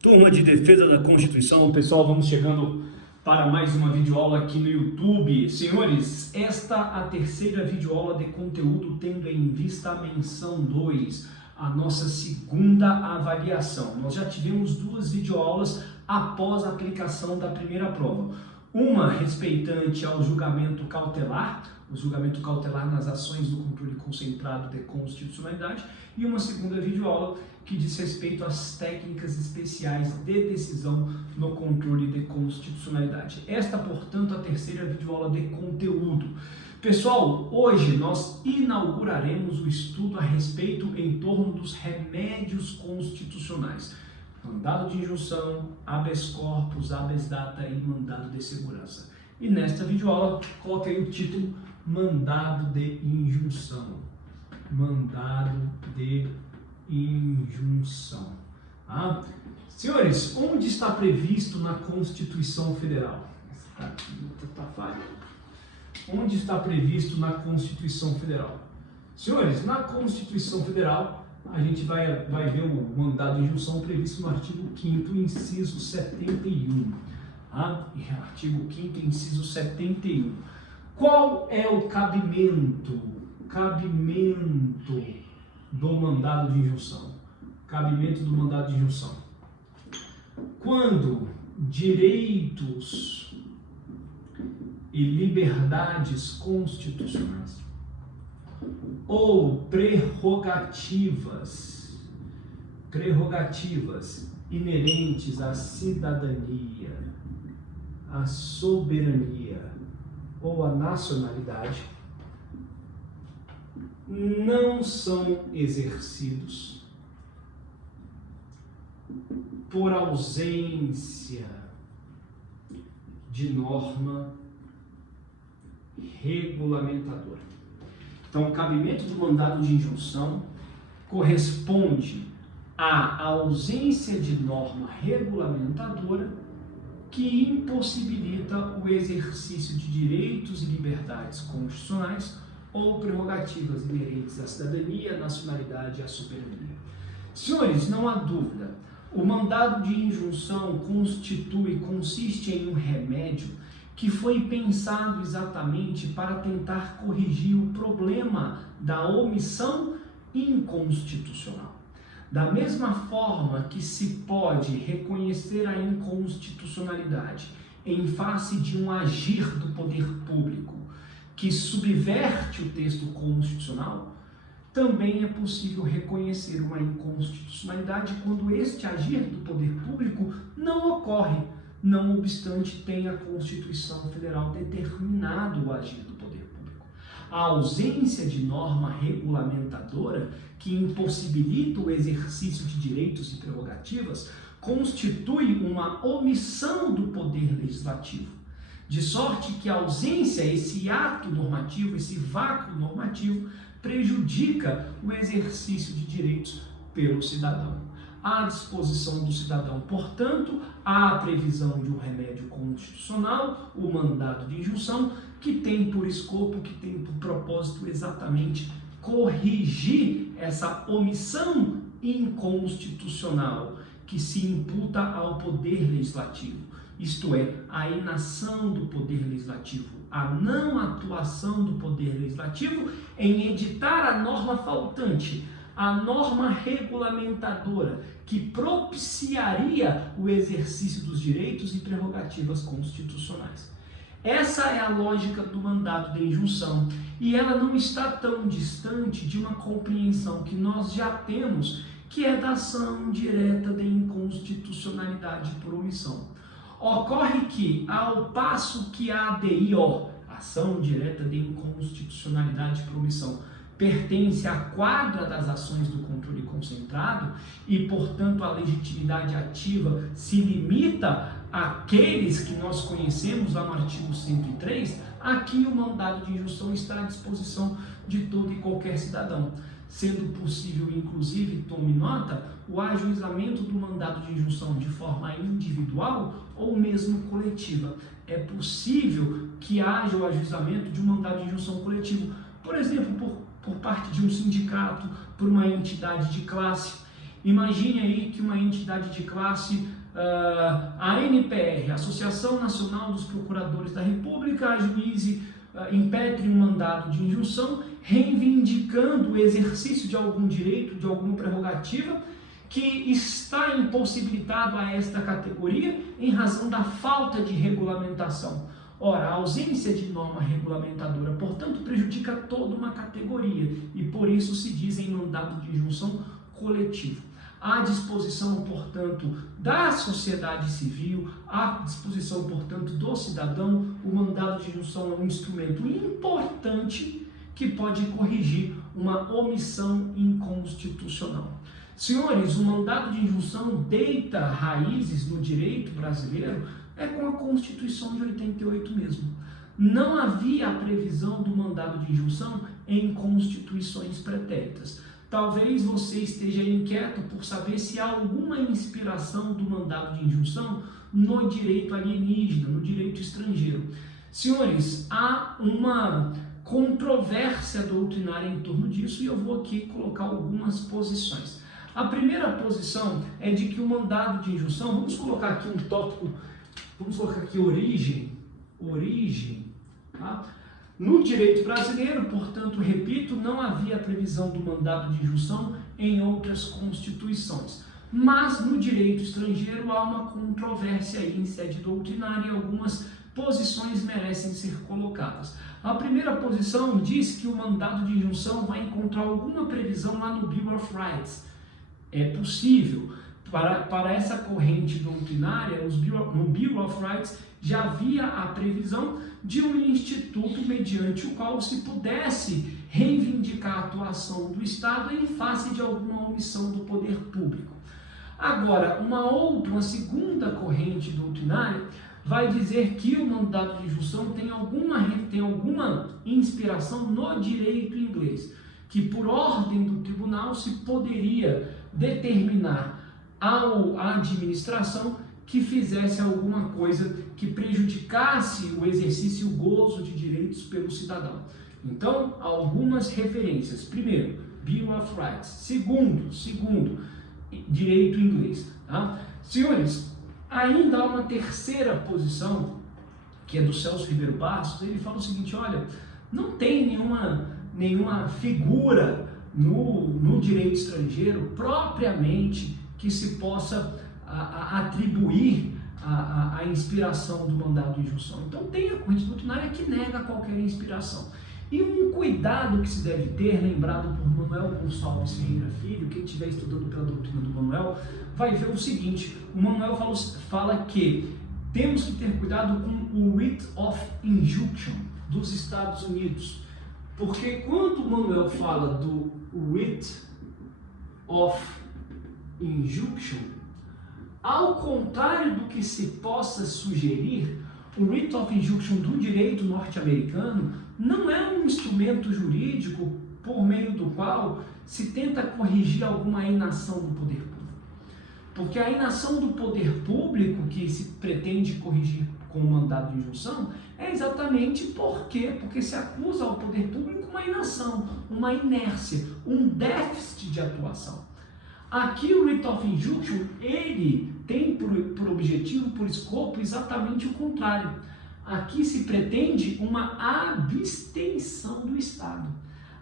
Turma de Defesa da Constituição, pessoal, vamos chegando para mais uma videoaula aqui no YouTube. Senhores, esta a terceira videoaula de conteúdo tendo em vista a menção 2, a nossa segunda avaliação. Nós já tivemos duas videoaulas após a aplicação da primeira prova. Uma respeitante ao julgamento cautelar, o julgamento cautelar nas ações do controle concentrado de constitucionalidade, e uma segunda videoaula que diz respeito às técnicas especiais de decisão no controle de constitucionalidade. Esta, portanto, a terceira videoaula de conteúdo. Pessoal, hoje nós inauguraremos o estudo a respeito em torno dos remédios constitucionais. Mandado de injunção, habeas corpus, habeas data e mandado de segurança. E nesta videoaula, coloquei o título Mandado de injunção. Mandado de injunção. Ah, senhores, onde está previsto na Constituição Federal? Tá falha. Onde está previsto na Constituição Federal? Senhores, na Constituição Federal, a gente vai ver o mandado de injunção previsto no artigo 5º, inciso 71. Artigo 5º, inciso 71. Qual é o cabimento do mandado de injunção? Cabimento do mandado de injunção. Quando direitos e liberdades constitucionais ou prerrogativas inerentes à cidadania, à soberania ou à nacionalidade não são exercidos por ausência de norma regulamentadora. Então, o cabimento do mandado de injunção corresponde à ausência de norma regulamentadora que impossibilita o exercício de direitos e liberdades constitucionais ou prerrogativas inerentes à cidadania, à nacionalidade e à soberania. Senhores, não há dúvida, o mandado de injunção consiste em um remédio que foi pensado exatamente para tentar corrigir o problema da omissão inconstitucional. Da mesma forma que se pode reconhecer a inconstitucionalidade em face de um agir do poder público que subverte o texto constitucional, também é possível reconhecer uma inconstitucionalidade quando este agir do poder público não ocorre, não obstante tenha a Constituição Federal determinado o agir do poder público. A ausência de norma regulamentadora que impossibilita o exercício de direitos e prerrogativas constitui uma omissão do poder legislativo, de sorte que a ausência, esse ato normativo, esse vácuo normativo, prejudica o exercício de direitos pelo cidadão. À disposição do cidadão, portanto, há a previsão de um remédio constitucional, o mandado de injunção, que tem por escopo, que tem por propósito exatamente corrigir essa omissão inconstitucional que se imputa ao poder legislativo, isto é, a inação do poder legislativo, a não atuação do poder legislativo em editar a norma faltante, a norma regulamentadora que propiciaria o exercício dos direitos e prerrogativas constitucionais. Essa é a lógica do mandado de injunção e ela não está tão distante de uma compreensão que nós já temos, que é da ação direta de inconstitucionalidade por omissão. Ocorre que, ao passo que a ADI, ação direta de inconstitucionalidade por omissão, pertence à quadra das ações do controle concentrado e, portanto, a legitimidade ativa se limita àqueles que nós conhecemos lá no artigo 103, aqui o mandado de injunção está à disposição de todo e qualquer cidadão, sendo possível, inclusive, tome nota, o ajuizamento do mandado de injunção de forma individual ou mesmo coletiva. É possível que haja o ajuizamento de um mandado de injunção coletivo, por exemplo, por parte de um sindicato, por uma entidade de classe. Imagine aí que uma entidade de classe, a ANPR, Associação Nacional dos Procuradores da República, ajuize, impetre um mandado de injunção reivindicando o exercício de algum direito, de alguma prerrogativa que está impossibilitado a esta categoria em razão da falta de regulamentação. Ora, a ausência de norma regulamentadora, portanto, prejudica toda uma categoria e por isso se diz em mandado de injunção coletivo. À disposição, portanto, da sociedade civil, à disposição, portanto, do cidadão, o mandado de injunção é um instrumento importante que pode corrigir uma omissão inconstitucional. Senhores, o mandado de injunção deita raízes no direito brasileiro com a Constituição de 88 mesmo. Não havia a previsão do mandado de injunção em constituições pretéritas. Talvez você esteja inquieto por saber se há alguma inspiração do mandado de injunção no direito alienígena, no direito estrangeiro. Senhores, há uma controvérsia doutrinária em torno disso e eu vou aqui colocar algumas posições. A primeira posição é de que o mandado de injunção, vamos colocar aqui um tópico, vamos colocar aqui origem, tá? No direito brasileiro, portanto, repito, não havia previsão do mandado de injunção em outras constituições. Mas no direito estrangeiro há uma controvérsia aí em sede doutrinária e algumas posições merecem ser colocadas. A primeira posição diz que o mandado de injunção vai encontrar alguma previsão lá no Bill of Rights. É possível. Para essa corrente doutrinária, no Bill of Rights já havia a previsão de um instituto mediante o qual se pudesse reivindicar a atuação do Estado em face de alguma omissão do poder público. Agora, uma segunda corrente doutrinária vai dizer que o mandado de injunção tem alguma inspiração no direito inglês, que por ordem do tribunal se poderia determinar à administração que fizesse alguma coisa que prejudicasse o exercício e o gozo de direitos pelo cidadão. Então, algumas referências. Primeiro, Bill of Rights. Segundo, direito inglês. Tá? Senhores, ainda há uma terceira posição, que é do Celso Ribeiro Bastos. Ele fala o seguinte, olha, não tem nenhuma figura no direito estrangeiro propriamente que se possa atribuir a inspiração do mandado de injunção. Então tem a corrente doutrinária que nega qualquer inspiração. E um cuidado que se deve ter, lembrado por Manuel Gonçalves Ferreira Filho, quem estiver estudando pela doutrina do Manuel, vai ver o seguinte, o Manuel fala que temos que ter cuidado com o writ of injunction dos Estados Unidos, porque quando o Manuel fala do writ of injunction, ao contrário do que se possa sugerir, o writ of injunction do direito norte-americano não é um instrumento jurídico por meio do qual se tenta corrigir alguma inação do poder público. Porque a inação do poder público que se pretende corrigir com o mandado de injunção é exatamente porque se acusa ao poder público uma inação, uma inércia, um déficit de atuação. Aqui o writ of injunction, ele tem por objetivo, por escopo, exatamente o contrário. Aqui se pretende uma abstenção do Estado.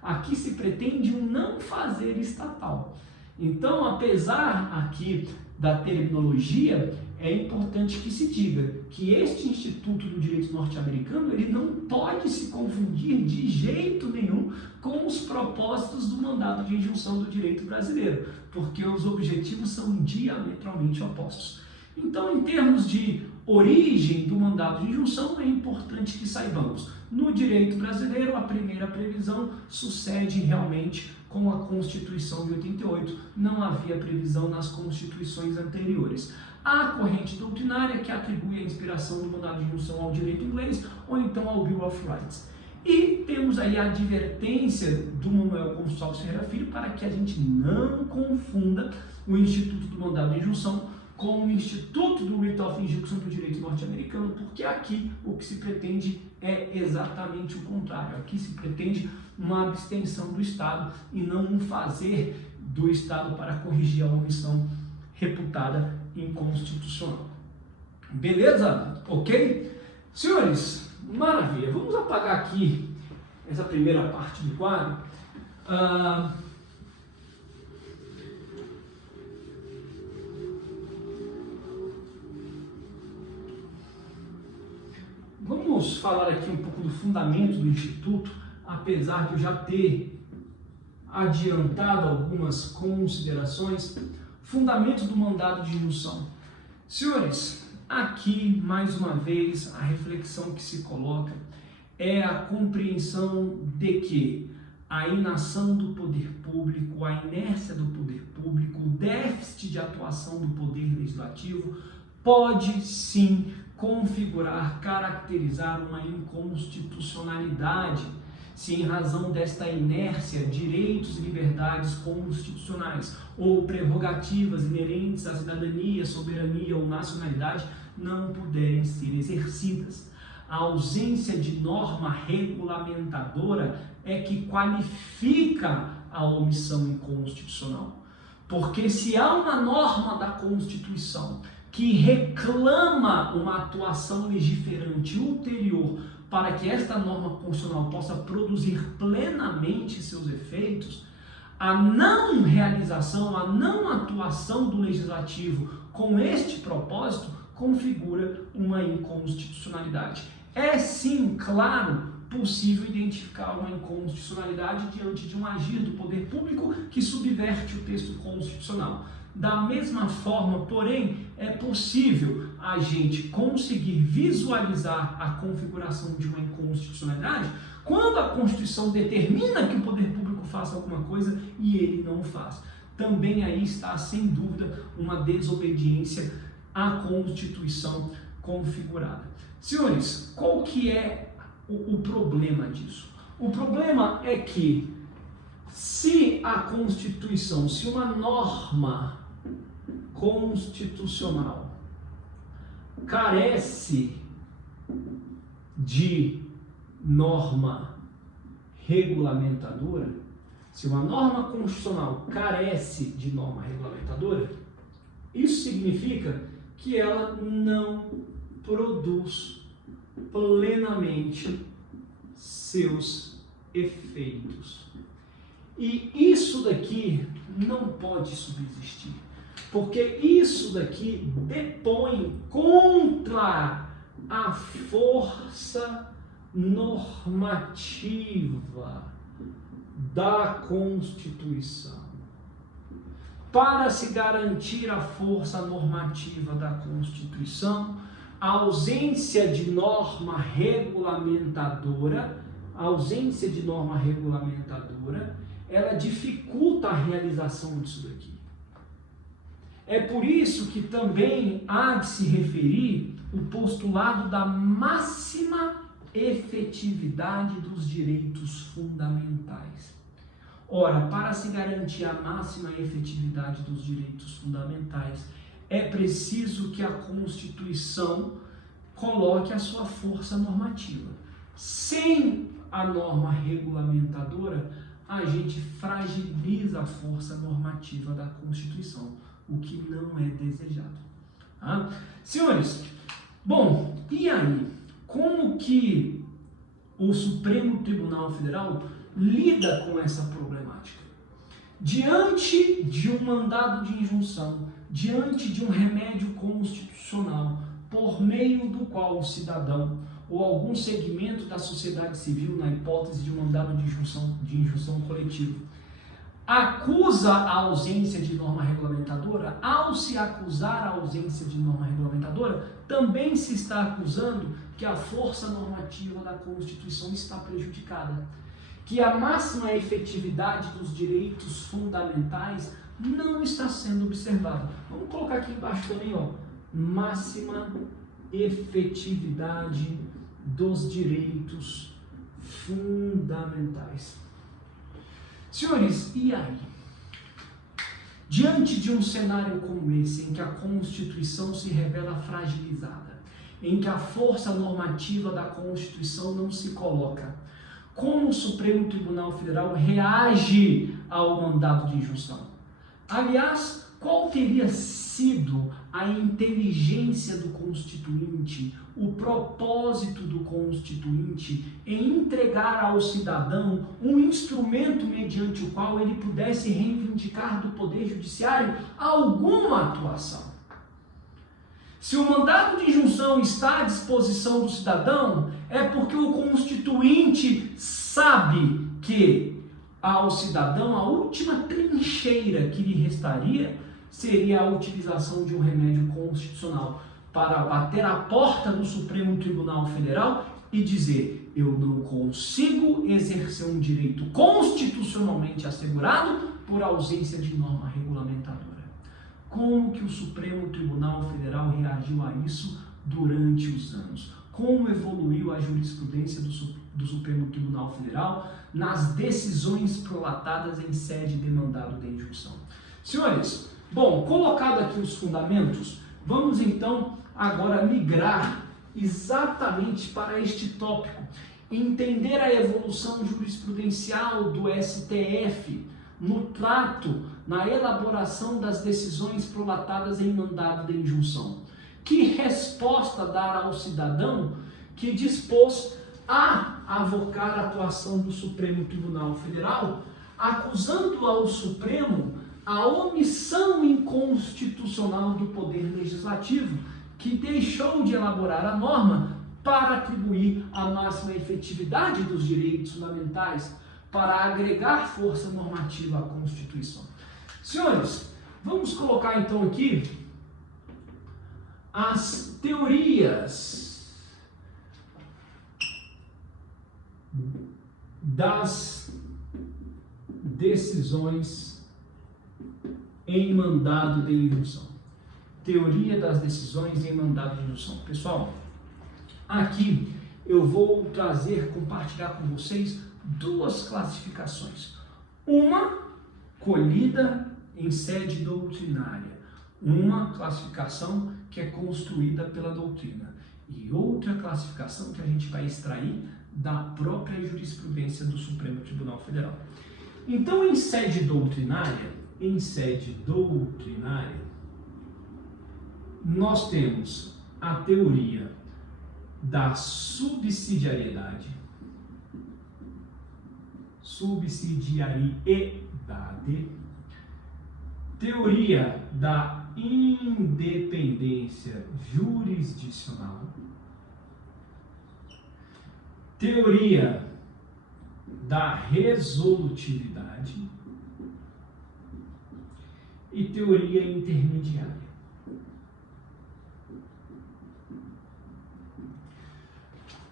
Aqui se pretende um não fazer estatal. Então, apesar aqui da terminologia, é importante que se diga que este Instituto do Direito Norte-Americano ele não pode se confundir de jeito nenhum com os propósitos do mandado de injunção do direito brasileiro, porque os objetivos são diametralmente opostos. Então, em termos de origem do mandado de injunção, é importante que saibamos. No direito brasileiro, a primeira previsão sucede realmente com a Constituição de 88. Não havia previsão nas constituições anteriores. Há corrente doutrinária que atribui a inspiração do mandado de injunção ao direito inglês ou então ao Bill of Rights. E temos aí a advertência do Manuel Gonçalves Ferreira Filho para que a gente não confunda o Instituto do Mandado de Injunção com o Instituto do Writ of Injunction do direito norte-americano, porque aqui o que se pretende é exatamente o contrário. Aqui se pretende uma abstenção do Estado e não um fazer do Estado para corrigir a omissão reputada inconstitucional. Beleza? Ok? Senhores, maravilha. Vamos apagar aqui essa primeira parte do quadro. Vamos falar aqui um pouco do fundamento do Instituto, apesar de eu já ter adiantado algumas considerações. Fundamento do mandado de injunção. Senhores, aqui, mais uma vez, a reflexão que se coloca é a compreensão de que a inação do poder público, a inércia do poder público, o déficit de atuação do poder legislativo pode sim configurar, caracterizar uma inconstitucionalidade, se em razão desta inércia, direitos e liberdades constitucionais ou prerrogativas inerentes à cidadania, soberania ou nacionalidade não puderem ser exercidas. A ausência de norma regulamentadora é que qualifica a omissão inconstitucional. Porque se há uma norma da Constituição que reclama uma atuação legiferante ulterior para que esta norma constitucional possa produzir plenamente seus efeitos, a não realização, a não atuação do legislativo com este propósito configura uma inconstitucionalidade. É sim, claro, possível identificar uma inconstitucionalidade diante de um agir do poder público que subverte o texto constitucional. Da mesma forma, porém, é possível a gente conseguir visualizar a configuração de uma inconstitucionalidade quando a Constituição determina que o poder público faça alguma coisa e ele não faz. Também aí está, sem dúvida, uma desobediência à Constituição configurada. Senhores, qual que é o problema disso? O problema é que se a Constituição, se uma norma constitucional carece de norma regulamentadora, se uma norma constitucional carece de norma regulamentadora, isso significa que ela não produz plenamente seus efeitos. E isso daqui não pode subsistir, porque isso daqui depõe contra a força normativa da Constituição. Para se garantir a força normativa da Constituição, a ausência de norma regulamentadora, ela dificulta a realização disso daqui. É por isso que também há de se referir o postulado da máxima efetividade dos direitos fundamentais. Ora, para se garantir a máxima efetividade dos direitos fundamentais, é preciso que a Constituição coloque a sua força normativa. Sem a norma regulamentadora, a gente fragiliza a força normativa da Constituição, o que não é desejado. Tá? Senhores, bom, e aí? Como que o Supremo Tribunal Federal lida com essa problemática? Diante de um mandado de injunção, diante de um remédio constitucional, por meio do qual o cidadão ou algum segmento da sociedade civil, na hipótese de um mandado de injunção coletivo, acusa a ausência de norma regulamentadora, ao se acusar a ausência de norma regulamentadora, também se está acusando que a força normativa da Constituição está prejudicada, que a máxima efetividade dos direitos fundamentais não está sendo observada. Vamos colocar aqui embaixo também, ó, máxima efetividade dos direitos fundamentais. Senhores, e aí? Diante de um cenário como esse, em que a Constituição se revela fragilizada, em que a força normativa da Constituição não se coloca, como o Supremo Tribunal Federal reage ao mandado de injunção? Aliás, qual teria sido a inteligência do Constituinte, o propósito do Constituinte em entregar ao cidadão um instrumento mediante o qual ele pudesse reivindicar do Poder Judiciário alguma atuação? Se o mandado de injunção está à disposição do cidadão, é porque o Constituinte sabe que ao cidadão a última trincheira que lhe restaria seria a utilização de um remédio constitucional para bater a porta do Supremo Tribunal Federal e dizer: eu não consigo exercer um direito constitucionalmente assegurado por ausência de norma regulamentadora. Como que o Supremo Tribunal Federal reagiu a isso durante os anos? Como evoluiu a jurisprudência do Supremo Tribunal Federal nas decisões prolatadas em sede de mandado de injunção? Senhores, bom, colocado aqui os fundamentos, vamos então agora migrar exatamente para este tópico, entender a evolução jurisprudencial do STF no trato, na elaboração das decisões prolatadas em mandado de injunção. Que resposta dar ao cidadão que dispôs a avocar a atuação do Supremo Tribunal Federal, acusando ao Supremo a omissão inconstitucional do Poder Legislativo, que deixou de elaborar a norma para atribuir a máxima efetividade dos direitos fundamentais, para agregar força normativa à Constituição. Senhores, vamos colocar então aqui as teorias das decisões em mandado de injunção. Teoria das decisões em mandado de injunção. Pessoal, aqui eu vou compartilhar com vocês duas classificações. Uma colhida em sede doutrinária, uma classificação que é construída pela doutrina, e outra classificação que a gente vai extrair da própria jurisprudência do Supremo Tribunal Federal. Então, em sede doutrinária, nós temos a teoria da subsidiariedade, teoria da independência jurisdicional, teoria da resolutividade e teoria intermediária.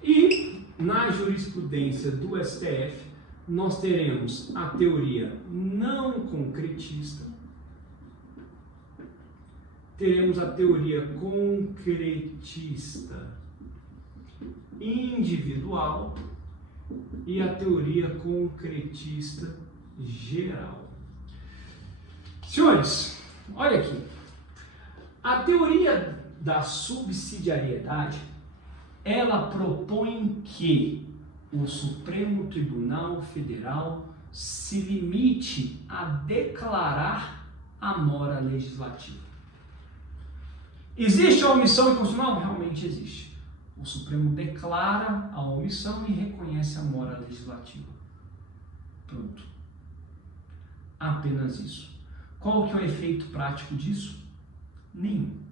E na jurisprudência do STF, nós teremos a teoria não concretista, teremos a teoria concretista individual e a teoria concretista geral. Senhores, olha aqui. A teoria da subsidiariedade, ela propõe que o Supremo Tribunal Federal se limite a declarar a mora legislativa. Existe a omissão inconstitucional? Realmente existe. O Supremo declara a omissão e reconhece a mora legislativa. Pronto. Apenas isso. Qual que é o efeito prático disso? Nenhum.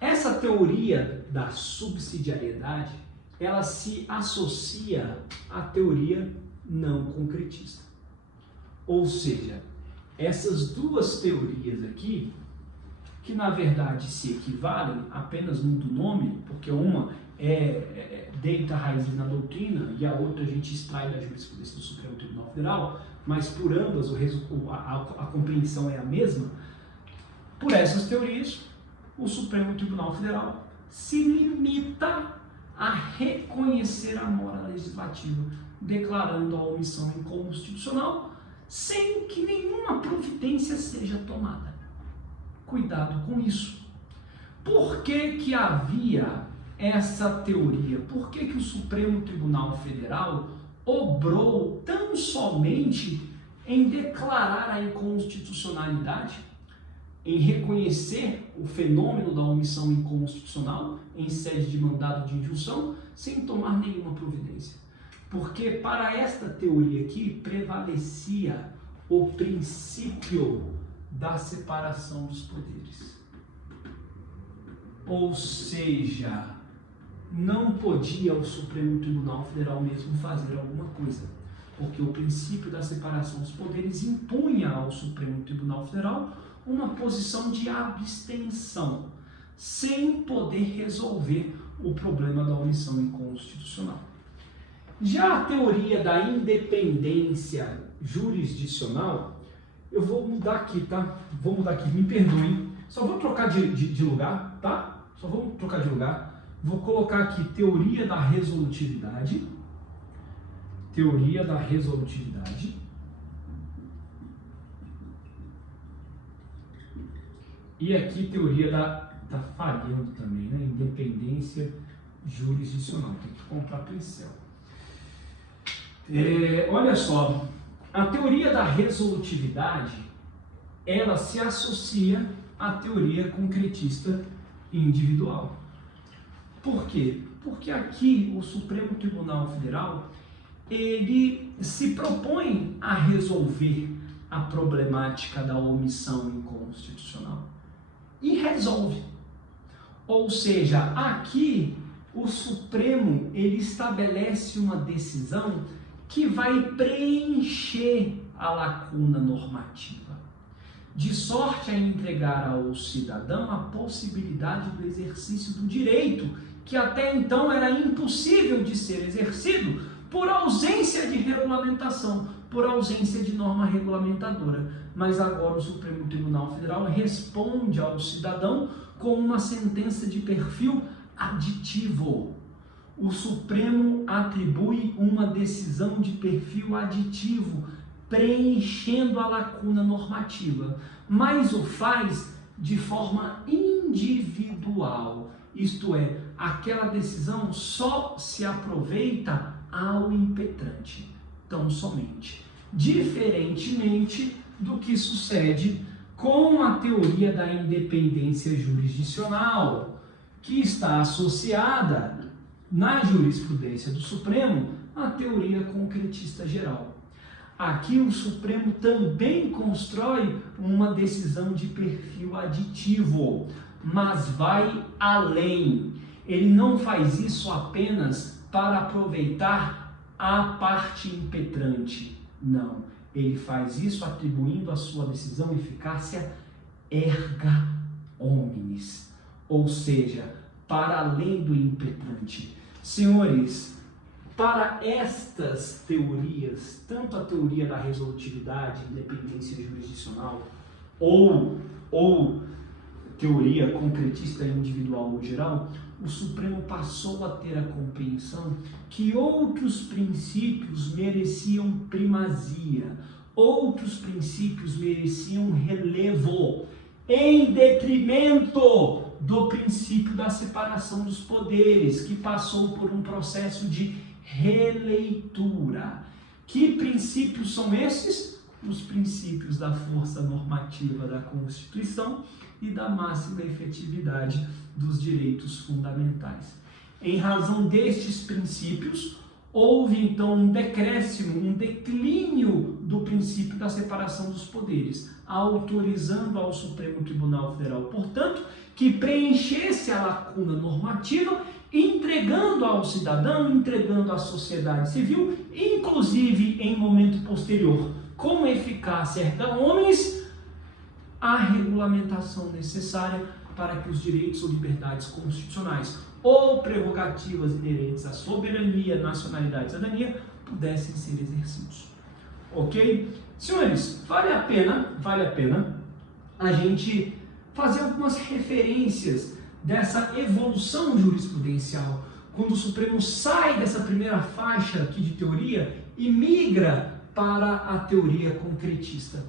Essa teoria da subsidiariedade, ela se associa à teoria não concretista. Ou seja, essas duas teorias aqui, que na verdade se equivalem, apenas muda o nome, porque uma deita raízes na doutrina e a outra a gente extrai da jurisprudência do Supremo Tribunal Federal, mas por ambas a compreensão é a mesma. Por essas teorias, o Supremo Tribunal Federal se limita a reconhecer a mora legislativa, declarando a omissão inconstitucional, sem que nenhuma providência seja tomada. Cuidado com isso. Por que que havia essa teoria? Por que que o Supremo Tribunal Federal obrou tão somente em declarar a inconstitucionalidade, em reconhecer o fenômeno da omissão inconstitucional em sede de mandado de injunção, sem tomar nenhuma providência. Porque para esta teoria aqui prevalecia o princípio da separação dos poderes. Ou seja, não podia o Supremo Tribunal Federal mesmo fazer alguma coisa, porque o princípio da separação dos poderes impunha ao Supremo Tribunal Federal uma posição de abstenção, sem poder resolver o problema da omissão inconstitucional. Já a teoria da independência jurisdicional, eu vou mudar aqui, tá? Vou mudar aqui, me perdoem. Só vou trocar de lugar, tá? Só vou trocar de lugar. Vou colocar aqui teoria da resolutividade. Teoria da resolutividade. E aqui teoria tá falhando também, né? Independência jurisdicional. Tem que comprar pincel. Olha só, a teoria da resolutividade, ela se associa à teoria concretista individual. Por quê? Porque aqui o Supremo Tribunal Federal, ele se propõe a resolver a problemática da omissão inconstitucional. E resolve. Ou seja, aqui o Supremo, ele estabelece uma decisão que vai preencher a lacuna normativa, de sorte a entregar ao cidadão a possibilidade do exercício do direito, que até então era impossível de ser exercido por ausência de regulamentação, por ausência de norma regulamentadora. Mas agora o Supremo Tribunal Federal responde ao cidadão com uma sentença de perfil aditivo. O Supremo atribui uma decisão de perfil aditivo, preenchendo a lacuna normativa, mas o faz de forma individual, isto é, aquela decisão só se aproveita ao impetrante, tão somente. Diferentemente do que sucede com a teoria da independência jurisdicional, que está associada na jurisprudência do Supremo à teoria concretista geral. Aqui o Supremo também constrói uma decisão de perfil aditivo, mas vai além. Ele não faz isso apenas para aproveitar a parte impetrante. Não, ele faz isso atribuindo à sua decisão eficácia erga omnes, ou seja, para além do impetrante. Senhores, para estas teorias, tanto a teoria da resolutividade, independência jurisdicional, ou teoria concretista individual ou geral, o Supremo passou a ter a compreensão que outros princípios mereciam primazia, outros princípios mereciam relevo, em detrimento do princípio da separação dos poderes, que passou por um processo de releitura. Que princípios são esses? Os princípios da força normativa da Constituição e da máxima efetividade dos direitos fundamentais. Em razão destes princípios, houve então um decréscimo, um declínio do princípio da separação dos poderes, autorizando ao Supremo Tribunal Federal, portanto, que preenchesse a lacuna normativa, entregando ao cidadão, entregando à sociedade civil, inclusive em momento posterior, com eficácia erga omnes, a regulamentação necessária para que os direitos ou liberdades constitucionais ou prerrogativas inerentes à soberania, nacionalidade e cidadania pudessem ser exercidos. Ok? Senhores, vale a pena a gente fazer algumas referências dessa evolução jurisprudencial, quando o Supremo sai dessa primeira faixa aqui de teoria e migra para a teoria concretista.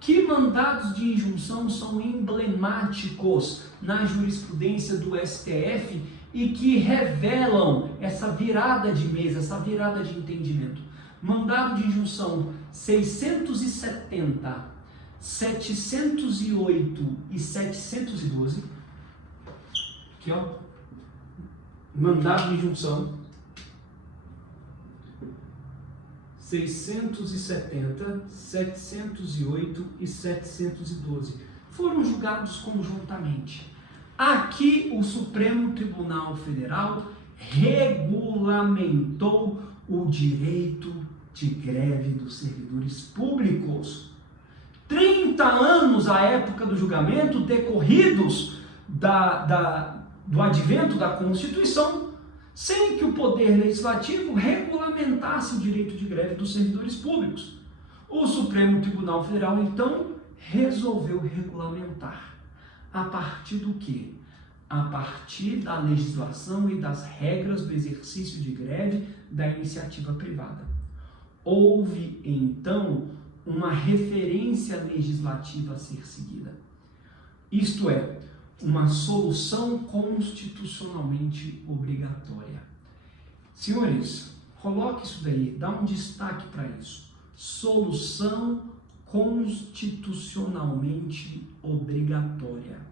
Que mandados de injunção são emblemáticos na jurisprudência do STF e que revelam essa virada de mesa, essa virada de entendimento? mandado de injunção 670, 708 e 712, aqui ó, mandado de injunção 670, 708 e 712 foram julgados conjuntamente. Aqui o Supremo Tribunal Federal regulamentou o direito de greve dos servidores públicos. 30 anos à época do julgamento, decorridos do advento da Constituição, sem que o Poder Legislativo regulamentasse o direito de greve dos servidores públicos. O Supremo Tribunal Federal, então, resolveu regulamentar. A partir do quê? A partir da legislação e das regras do exercício de greve da iniciativa privada. Houve, então, uma referência legislativa a ser seguida. Isto é, uma solução constitucionalmente obrigatória. Senhores, coloque isso daí, dá um destaque para isso. Solução constitucionalmente obrigatória.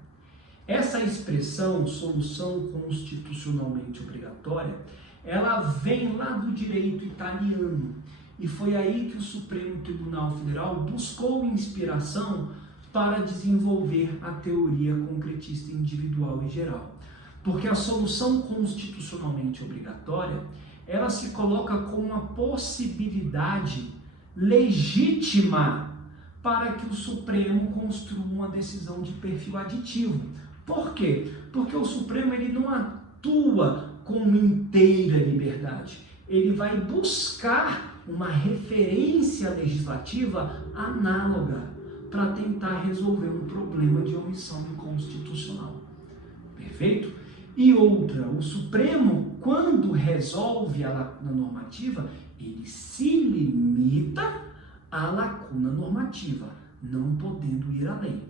Essa expressão, solução constitucionalmente obrigatória, ela vem lá do direito italiano. E foi aí que o Supremo Tribunal Federal buscou inspiração para desenvolver a teoria concretista individual e geral. Porque a solução constitucionalmente obrigatória, ela se coloca como uma possibilidade legítima para que o Supremo construa uma decisão de perfil aditivo. Por quê? Porque o Supremo ele não atua com inteira liberdade. Ele vai buscar uma referência legislativa análoga para tentar resolver um problema de omissão inconstitucional. Perfeito? E outra, o Supremo, quando resolve a lacuna normativa, ele se limita à lacuna normativa, não podendo ir além.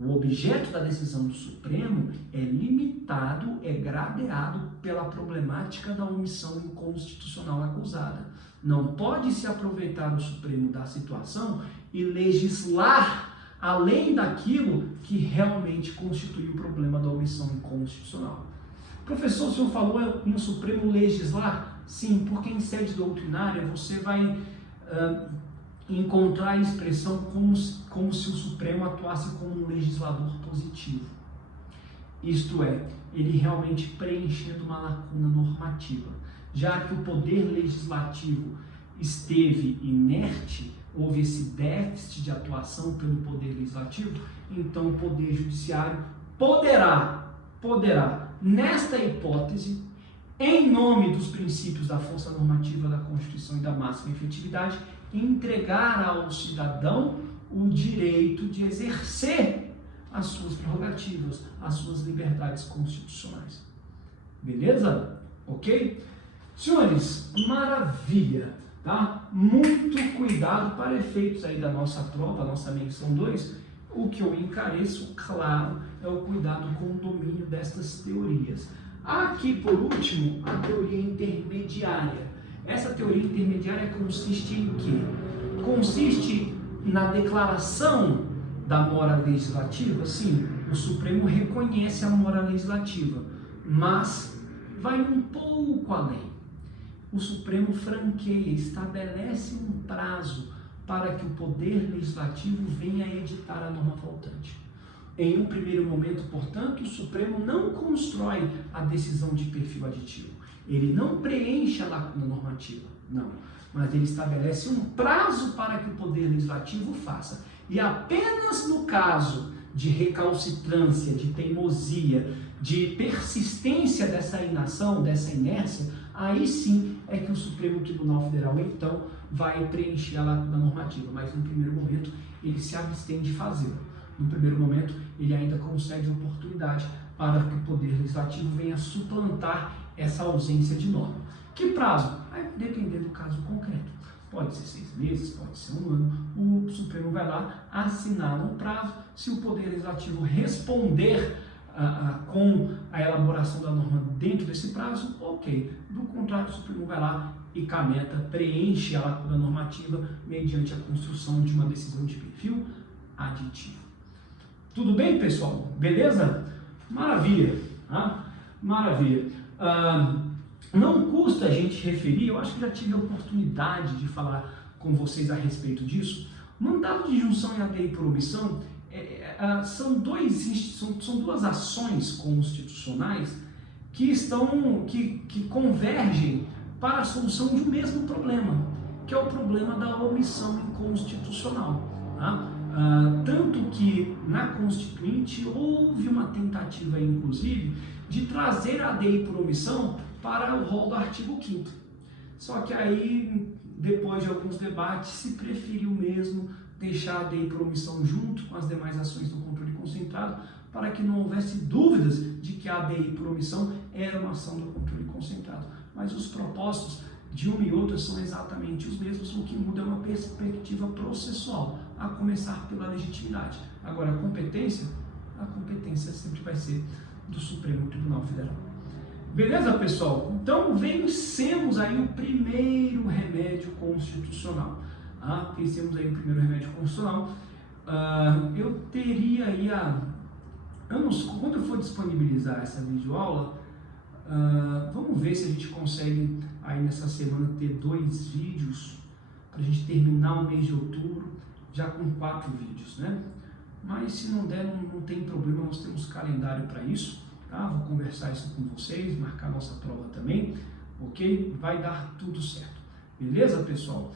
O objeto da decisão do Supremo é limitado, é gradeado pela problemática da omissão inconstitucional acusada. Não pode se aproveitar o Supremo da situação e legislar além daquilo que realmente constitui o problema da omissão inconstitucional. Professor, o senhor falou em o Supremo legislar? Sim, porque em sede doutrinária você vai encontrar a expressão como se o Supremo atuasse como um legislador positivo. Isto é, ele realmente preenchendo uma lacuna normativa. Já que o poder legislativo esteve inerte, houve esse déficit de atuação pelo poder legislativo, então o poder judiciário poderá, nesta hipótese, em nome dos princípios da força normativa da Constituição e da máxima efetividade, entregar ao cidadão o direito de exercer as suas prerrogativas, as suas liberdades constitucionais. Beleza? Ok? Senhores, maravilha, tá? Muito cuidado para efeitos aí da nossa prova, nossa menção 2. O que eu encareço, claro, é o cuidado com o domínio destas teorias. Aqui, por último, a teoria intermediária. Essa teoria intermediária consiste em quê? Consiste na declaração da mora legislativa. Sim, o Supremo reconhece a mora legislativa, mas vai um pouco além. O Supremo franqueia, estabelece um prazo para que o Poder Legislativo venha a editar a norma faltante. Em um primeiro momento, portanto, o Supremo não constrói a decisão de perfil aditivo. Ele não preenche a lacuna normativa, não. Mas ele estabelece um prazo para que o Poder Legislativo faça. E apenas no caso de recalcitrância, de teimosia, de persistência dessa inação, dessa inércia, aí sim é que o Supremo Tribunal Federal, então, vai preencher a lacuna normativa. Mas no primeiro momento, ele se abstém de fazê-lo. No primeiro momento, ele ainda concede oportunidade para que o Poder Legislativo venha suplantar essa ausência de norma. Que prazo? Vai depender do caso concreto. Pode ser 6 meses, pode ser 1 ano. O Supremo vai lá, assinala um prazo. Se o Poder Legislativo responder com a elaboração da norma dentro desse prazo, ok. Do contrário, o Supremo vai lá e caneta, preenche a lacuna normativa mediante a construção de uma decisão de perfil aditivo. Tudo bem, pessoal? Beleza? Maravilha! Maravilha! Não custa a gente referir, eu acho que já tive a oportunidade de falar com vocês a respeito disso. Mandado de injunção e ADI por omissão são duas ações constitucionais que convergem para a solução de um mesmo problema, que é o problema da omissão inconstitucional. Tanto que na Constituinte houve uma tentativa, inclusive, de trazer a ADI por omissão para o rol do artigo 5º. Só que aí, depois de alguns debates, se preferiu mesmo deixar a ADI por omissão junto com as demais ações do controle concentrado, para que não houvesse dúvidas de que a ADI por omissão era uma ação do controle concentrado. Mas os propósitos de uma e outra são exatamente os mesmos, o que muda é uma perspectiva processual, a começar pela legitimidade. Agora, a competência sempre vai ser do Supremo Tribunal Federal. Beleza, pessoal? Então, vencemos aí o primeiro remédio constitucional. Vencemos aí o primeiro remédio constitucional. Eu teria aí quando eu for disponibilizar essa videoaula, vamos ver se a gente consegue aí nessa semana ter 2 vídeos para a gente terminar o mês de outubro já com 4 vídeos, né? Mas se não der, não tem problema, nós temos calendário para isso, tá? Vou conversar isso com vocês, marcar nossa prova também, ok? Vai dar tudo certo, beleza, pessoal?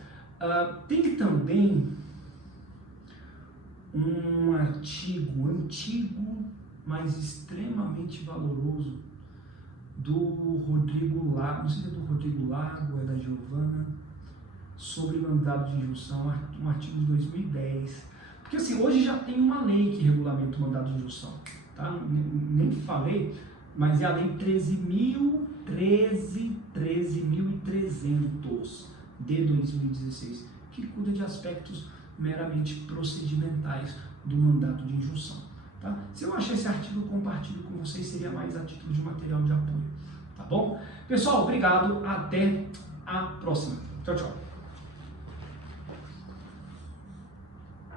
Tem também um artigo antigo, mas extremamente valoroso, do Rodrigo Lago, não sei se é do Rodrigo Lago, é da Giovana, sobre mandado de injunção, um artigo de 2010. Porque assim, hoje já tem uma lei que regulamenta o mandado de injunção, tá? Nem falei, mas é a lei 13.300 de 2016, que cuida de aspectos meramente procedimentais do mandado de injunção. Tá? Se eu achar esse artigo, eu compartilho com vocês, seria mais a título de material de apoio. Tá bom? Pessoal, obrigado, até a próxima. Tchau, tchau.